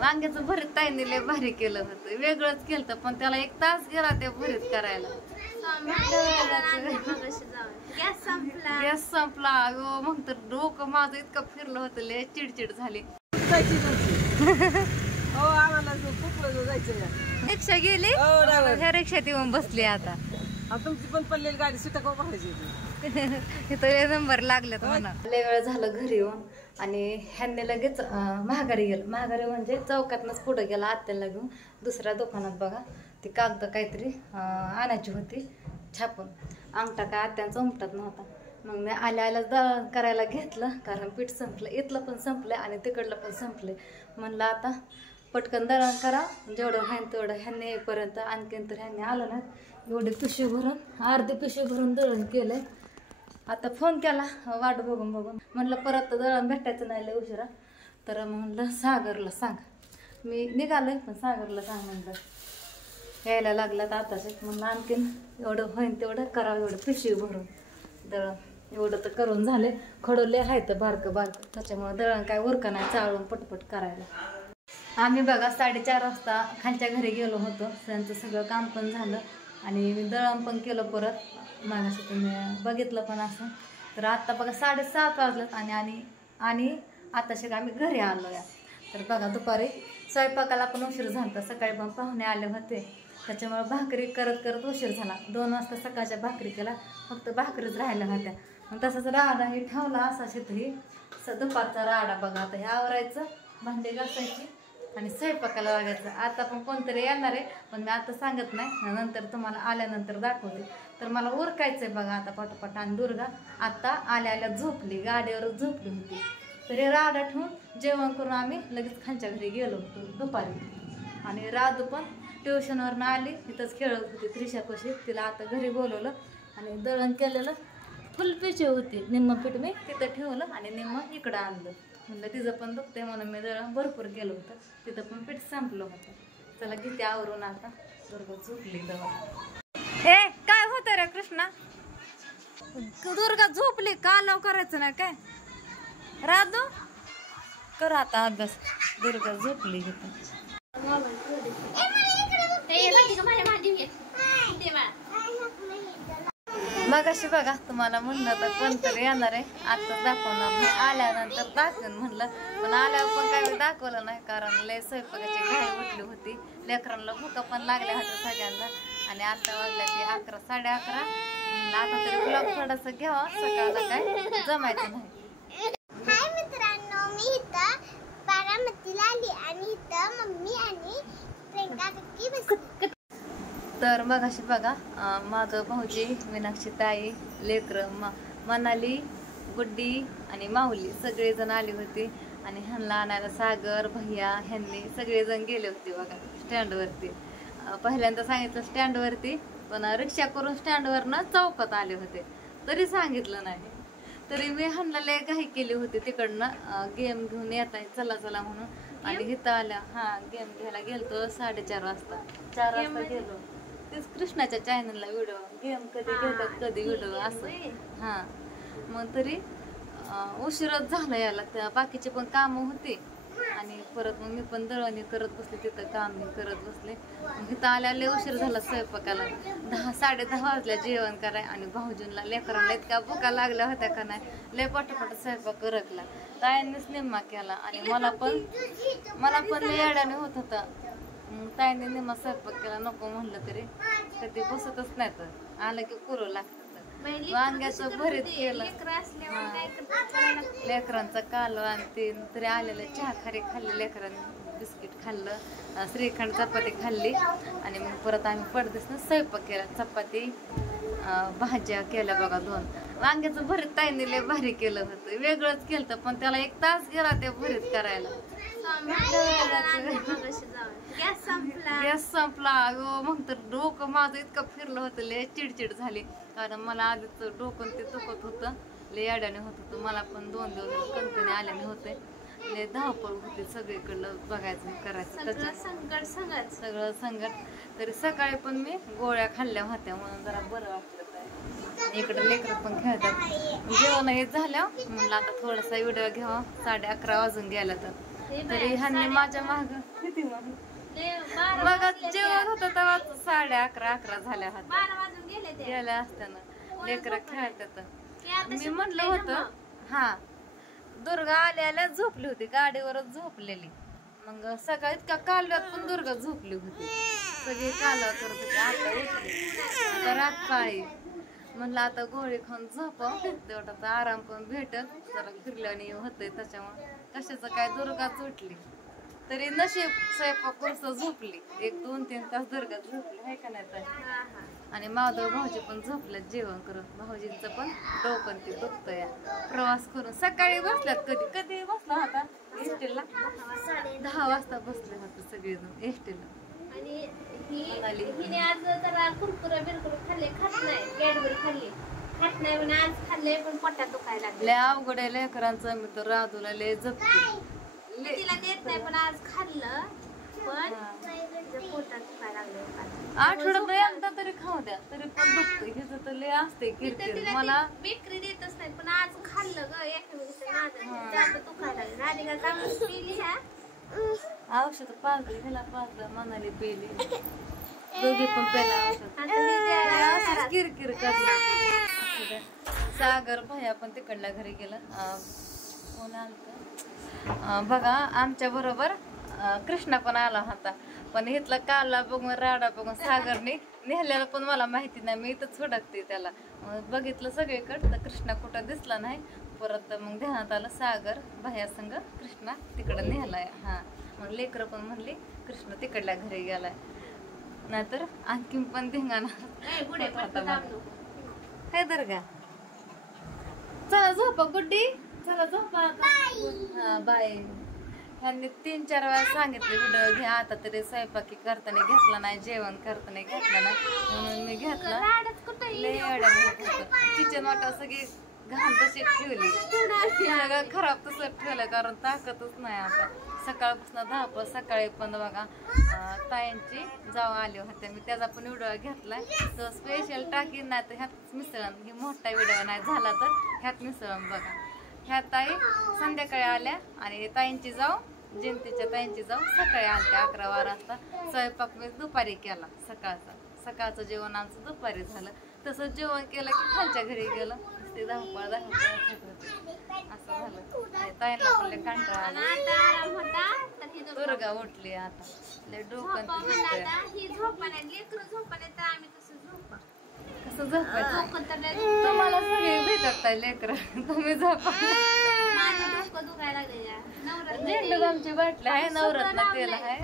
वांग्याचं भरीत ताईने लय भारी केलं होतं, वेगळंच केलं पण त्याला 1 तास गेला ते भरीत करायला. गॅस संपला अगो, मग तर डोकं माझं इतकं फिरलं होतं, लय चिडचिड झाली. रिक्षा गेली, ह्या रिक्षात येऊन बसली. आता तुमची पण पडलेली गाडी सुद्धा का पाहायची तिथं नंबर लागलेत म्हणा. लय वेळ झालं घरी येऊन आणि ह्यांनी लगेच महागारी गेलं. महागारी म्हणजे चौकातनच पुढे गेला आत्याला घेऊन दुसऱ्या दुकानात. बघा ती कागद काहीतरी आणायची होती छापून, अंगठा काय आत्यांचा उमटत नव्हता. मग मी आल्या दळण करायला घेतलं, कारण पीठ संपलं, इथलं पण संपलं आणि तिकडलं पण संपले. म्हणलं आता पटकन दळण करा, जेवढं व्हायन तेवढं. ह्यांनी येईपर्यंत आणखीन तर ह्यांनी आलं ना, एवढी पिशवी भरून, अर्धी पिशवी भरून दळण केलंय. आता फोन केला वाट बघून बघून, म्हणलं परत दळण भेटायचं नाही लय उशिरा. तर म्हणलं सागरला सांग, मी निघालोय पण सागरला सांग म्हणलं, यायला लागलात आताच. म्हणलं आणखीन एवढं होईन तेवढं करावं, एवढं पिशवी भरून दळण. एवढं तर करून झाले, खडोले आहे तर बारकं बारकं, त्याच्यामुळे दळण काय उरका नाही चाळून पटपट करायला. आम्ही बघा 4:30 वाजता खालच्या घरी गेलो होतो, त्यांचं सगळं काम पण झालं आणि मी दळण पण केलं परत मागाशी तुम्ही बघितलं पण असं. तर आत्ता बघा 7:30 वाजलं आणि आताशी आम्ही घरी आलो या. तर बघा दुपारी स्वयंपाकाला पण उशीर झाला, सकाळी पण पाहुणे आले होते, त्याच्यामुळे भाकरी करत करत उशीर झाला. 2 वाजता सकाळच्या भाकरी केला, फक्त भाकरीच राहिल्या होत्या. मग तसाच राडाही ठेवला असा शेतही दुपारचा राडा. बघा आता हे आवरायचं, भांडे घासायची आणि स्वयंपाकाला लागायचं. आता पण कोणतरी येणार आहे, पण मी आता सांगत नाही, नंतर तुम्हाला आल्यानंतर दाखवते. तर मला उरकायचंय बघा आता पटापट. आणि दुर्गा आता आल्या झोपली, गाडीवरच झोपली होती. तर हे राडा ठेवून जेवण करून आम्ही लगेच खालच्या घरी गेलो होतो दुपारी. आणि राधू पण ट्युशनवरनं आली, तिथंच खेळत होती त्रिशापाशी. तिला आता घरी बोलवलं आणि दळण केलेलं फुल पिशवी होती, निम्म पीठ मी तिथं ठेवलं आणि निम्म इकडं आणलं. म्हणलं तिचं पण दुखते म्हणून मी दळण भरपूर केलं होतं, तिथं पण पीठ संपलं होतं. चला किती आवरून आता दुर्गा झोपली. दवा ए काय होतं रे कृष्णा, दुर्गा झोपली, कालव करायचं ना काय. राधू कर आता अभ्यास, दुर्गा झोपली इथं. मग अशी बघा तुम्हाला म्हणलं तर कोणतरी येणार आहे, आता दाखवणार नाही, आल्यानंतर दाखवून म्हणलं. पण आल्यावर पण काही दाखवलं नाही, कारण लय स्वयंपाकाची घाई उठली होती, लेकरांना भुका पण लागल्या होत्या सगळ्यांना. आणि आता वाजल्या ते 11, 11:30. म्हणलं आता तरी ब्लॉग थोडासा घ्यावा, सकाळला काय जमायचं नाही. हाय मित्रांनो, मी इथं बारामतीला आली आणि इथं मम्मी आणि प्रियंका काकी बसली. तर मग अशी बघा माझं भाऊजी, मीनाक्षी ताई, लेकरं मनाली, गुड्डी आणि माऊली सगळेजण आले होते. आणि ह्यांना आणायला सागर, भैया ह्यांनी सगळेजण गेले होते बघा स्टँडवरती. पहिल्यांदा सांगितलं स्टँडवरती, पण रिक्षा करून स्टँडवरनं चौकात आले होते, तरी सांगितलं नाही. तरी मी ह्यांना लय घाई केली होती तिकडनं गेम घेऊन येत आहे चला चला म्हणून. आणि इथं आल्या गेम घ्यायला गेलतो 4:30 वाजता. 4 वाजता गेलो. तेच कृष्णाच्या चॅनलला व्हिडिओ, गेम कधी घेतात कधी व्हिडिओ असं. मग तरी उशीरच झाला याला, त्या बाकीचे पण कामं होते. आणि परत मग मी पण दळणी करत बसले, तिथं काम मी करत बसले. इथं आल्याला उशीर झाला स्वयंपाकाला, 10, 10:30 वाजल्या जेवण कराय. आणि भाऊजींना लेकरांना इतक्या भुका लागल्या होत्या का नाही, लय पटापट स्वयंपाक करकला. ताईंनीच निम्मा केला आणि मला पण लय अडाणी होत होता. ताईने निम्मा स्वयंपाक केला, नको म्हणलं तरी कधी बसतच नाही, तर आलं की करू लागतं. वांग्याचं भरीत केलं, लेकरांचा कालवा आणि ते तरी आलेलं चहा खारी खाल्ली, लेकरांनी बिस्किट खाल्लं, श्रीखंड चपाती खाल्ली. आणि मग परत आम्ही पडदेसनं स्वयंपाक केला, चपाती भाज्या केल्या बघा 2. वांग्याचं भरीत ताईने लय भारी केलं होतं, वेगळंच केलं पण त्याला 1 तास गेला ते भरीत करायला. गॅस संपला अगो, मग तर डोकं माझं इतकं फिरलं होतं, लय चिडचिड झाली. कारण मला आधीच डोकं ते दुखत होतं, लय अड्याने होत होतं. मला पण 2 दिवस कंटिन्यू आल्याने होते, लय धावपळ होती सगळीकडलं बघायचं करायचं, सगळं संकट. तरी सकाळी पण मी गोळ्या खाल्ल्या होत्या म्हणून जरा बरं वाटलं. इकडं लेकरं पण खेळतात. जेवण हे झालं म्हणलं आता थोडासा व्हिडिओ घ्यावा, 11:30 वाजून गेला. तर तरी ह्यांनी माझ्या माग किती मग जेवण होतं तेव्हा 11:30 झाल्या होत्या गेल्या असताना लेकरं खेळतात. मी म्हणलं होतं हा दुर्गा आल्या झोपली होती गाडीवरच झोपलेली. मग सकाळी इतका कालव्यात पण दुर्गा झोपली होती. सगळी कालवा करत होती. आता उठली आता रात काळी. म्हणलं आता गोळी खाऊन झोपाव तेवढा आराम पण भेटत जरा फिरल्याने होतंय. त्याच्यामुळे कशाचं काय दुर्गाच उठली तरी नशीब स्वयंपाक पुरस झोपली. 1-2-3 तास दुर्गा झोपली आहे का नाही तर. आणि माधव भाऊजी पण झोपल्यात जेवण करून. भाऊजींचं पण डोकं ते दुखतंय प्रवास करून. सकाळी बसल्यात कधी बसला होता एसटीला 10 वाजता बसले होते सगळेजण एसटीला. आणि हिने आज जरा कुरकुरा बिरकुरा खाल्ले खात नाही. कॅडबरी खाल्ली खात नाही म्हणून आज खाल्ले पण पोटात दुखायला लागले. लय अवघड आहे लेकरांचं. मी तर राधूला लय जपते तिला देत नाही पण आज खाल्लं पण पोटात दुखायला लागले. आठवड्यात एकदा तरी खाऊ द्या तरी पण दुखतं. हिचं तर लय असते किरकिर. मला बेकरी देतच नाही पण आज खाल्लं ग एखाद्या दुखायला लागले. राधिका चांगली पिली ह्या औषध पाजली ह्याला पाजलं मनाली पेली दोघी पण पेला औषध किरकिर करते. सागर भैया पण तिकडल्या घरी गेला. कोण आलं बघा आमच्या बरोबर कृष्णा पण आला होता. पण इथला काला बघून राडा बघून सागरने नेहल्याला पण मला माहिती नाही. मी इथंच हुडकते त्याला. बघितलं सगळीकडे तर कृष्णा कुठं दिसला नाही. परत मग ध्यानात आलं सागर भैया संग कृष्णा तिकडं नेहलाय. हा मग लेकरं पण म्हणली कृष्ण तिकडल्या घरी गेलाय नाहीतर आणखीन पण धिंगाणा काय तर का. चला झोपा गुड्डी चला झोपा. हा बाय. ह्यांनी 3-4 वेळा सांगितले व्हिडिओ घ्या. आता तरी स्वयंपाकी करताना घेतला नाही जेवण करताना घेतला नाही म्हणून मी घेतला. किचन वाटा सगळी घाण तशी ठेवली सगळं खराब तसं ठेवलं कारण ताकदच नाही. आता सकाळपासून धावपळ. सकाळी पण बघा ताईंची जाऊ आली होते मी त्याचा पण व्हिडिओ घेतलाय. तो स्पेशल टाकी नाही तर ह्यात मिसळण. ही मोठा व्हिडिओ नाही झाला तर ह्यात मिसळण बघा. ह्या ताई संध्याकाळी आल्या आणि ताईंची जाऊ जयंतीच्या ताईंची जाऊ सकाळी आलत्या 11-12 वाजता. स्वयंपाक मी दुपारी केला. सकाळचं जेवण आमचं दुपारी झालं. तसं जेवण केलं की खालच्या घरी गेलं. ते धावपळ असं झालं. ताईंना पण लय कंटाळा आला. दुर्गा उठली आता लय डोकं कसं झोपायचं. तुम्हाला सगळे भेटत लेकर तुम्ही झोपा. झेंडू आमची बाटली आहे नवरत्न तेल आहे.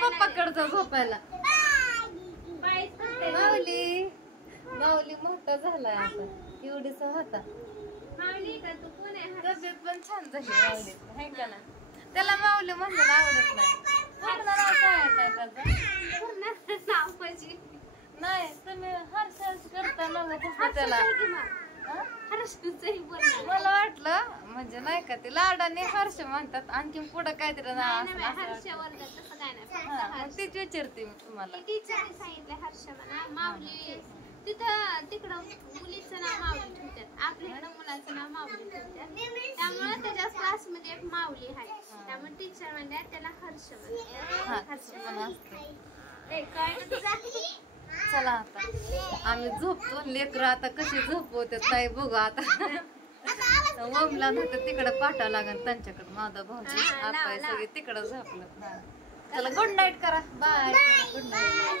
पप्पाकडचा झोपायला माऊली माऊली मोठा झालाय आता एवढीचा होता. तब्येत पण छान झाली माऊली आहे का ना. त्याला माऊली म्हणलं आवडत नाही. नाही तुम्ही हर्ष करता ना त्याला. मला वाटलं म्हणजे नाही का ते लाडाने हर्ष म्हणतात आणखी पुढं काहीतरी तीच विचारते मी तुम्हाला. तिकडं मुलीचं नाव माऊली ठेवतात आपल्याकडं मुलाचं नाव माऊली ठेवतात. त्यामुळे त्याच्या क्लास मध्ये एक माऊली आहे त्यामुळे टीचर म्हणतात त्याला हर्ष चला आता आम्ही झोपतो. लेकरं आता कशी झोपवते ताई बघू आता. ओमला नंतर तिकडं पाठवा लागेल त्यांच्याकडे. माझा भाऊजी आता सगळे तिकडं झोपलं. चला गुड नाईट करा. Bye good night.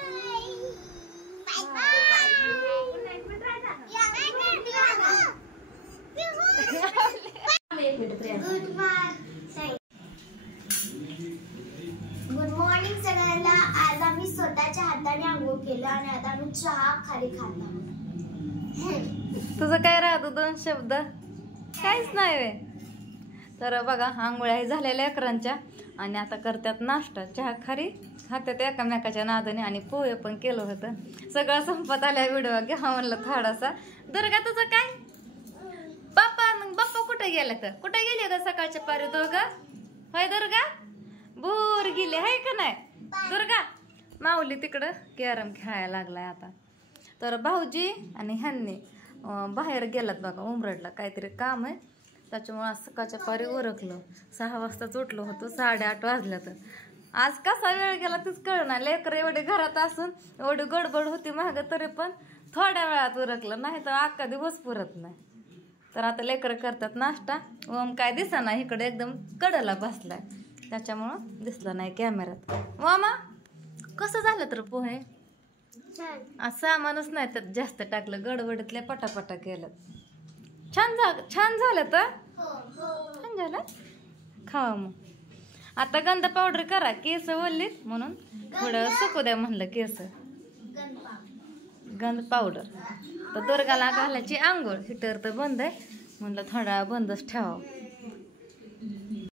Good morning सगळ्यांना. आज आम्ही स्वतःच्या हाताने आंघोळ केलं आणि आता आम्ही चहा खाली खाल्ला. तुझं काय राहतो 2 शब्द काहीच नाही रे. तर बघा आंघोळ्या झालेल्या लेकरांच्या आणि आता करतात नाश्ता. चहा खारी खात्यात एकामेकाच्या नादाने आणि पोहे पण केलं होतं. सगळं संपत आल्या व्हिडिओ घ्या म्हणलं थोडासा. दुर्गा तुझं काय बाप्पा कुठे गेले तर कुठे गेले का सकाळच्या पारी दोघं होय दुर्गा भूर गेले आहे का नाही. दुर्गा माऊली तिकडं कॅरम खेळायला लागलाय आता. तर भाऊजी आणि ह्यांनी बाहेर गेलात बघा उमरडला, काहीतरी काम आहे त्याच्यामुळे आज सकाळच्या पारी उरकलं. 6 वाजताच उठलो होतो, 8:30 वाजल्या. तर आज कसा वेळ गेला तीच कळणार. लेकरं एवढे घरात असून एवढी गडबड होती मागं, तरी पण थोड्या वेळात उरकलं, नाही तर अख्खा दिवस पुरत नाही. तर आता लेकरं करतात नाश्ता. ओम काय दिसा ना इकडे एकदम कडला बसलाय, त्याच्यामुळं दिसलं नाही कॅमेऱ्यात. मामा कसं झालं तर पोहे? आज सामानच नाही तर जास्त टाकलं, गडबडीतल्या पटापटा केलं. छान झालं तर छान झालं. खावा मग. आता गंध पावडर करा, केस ओललीत म्हणून थोडं सुकू द्या म्हणलं केस. गंध पावडर तर दुर्गाला घालायची आंघोळ. हिटर तर बंद आहे म्हणलं थोडा बंदच ठेवावं.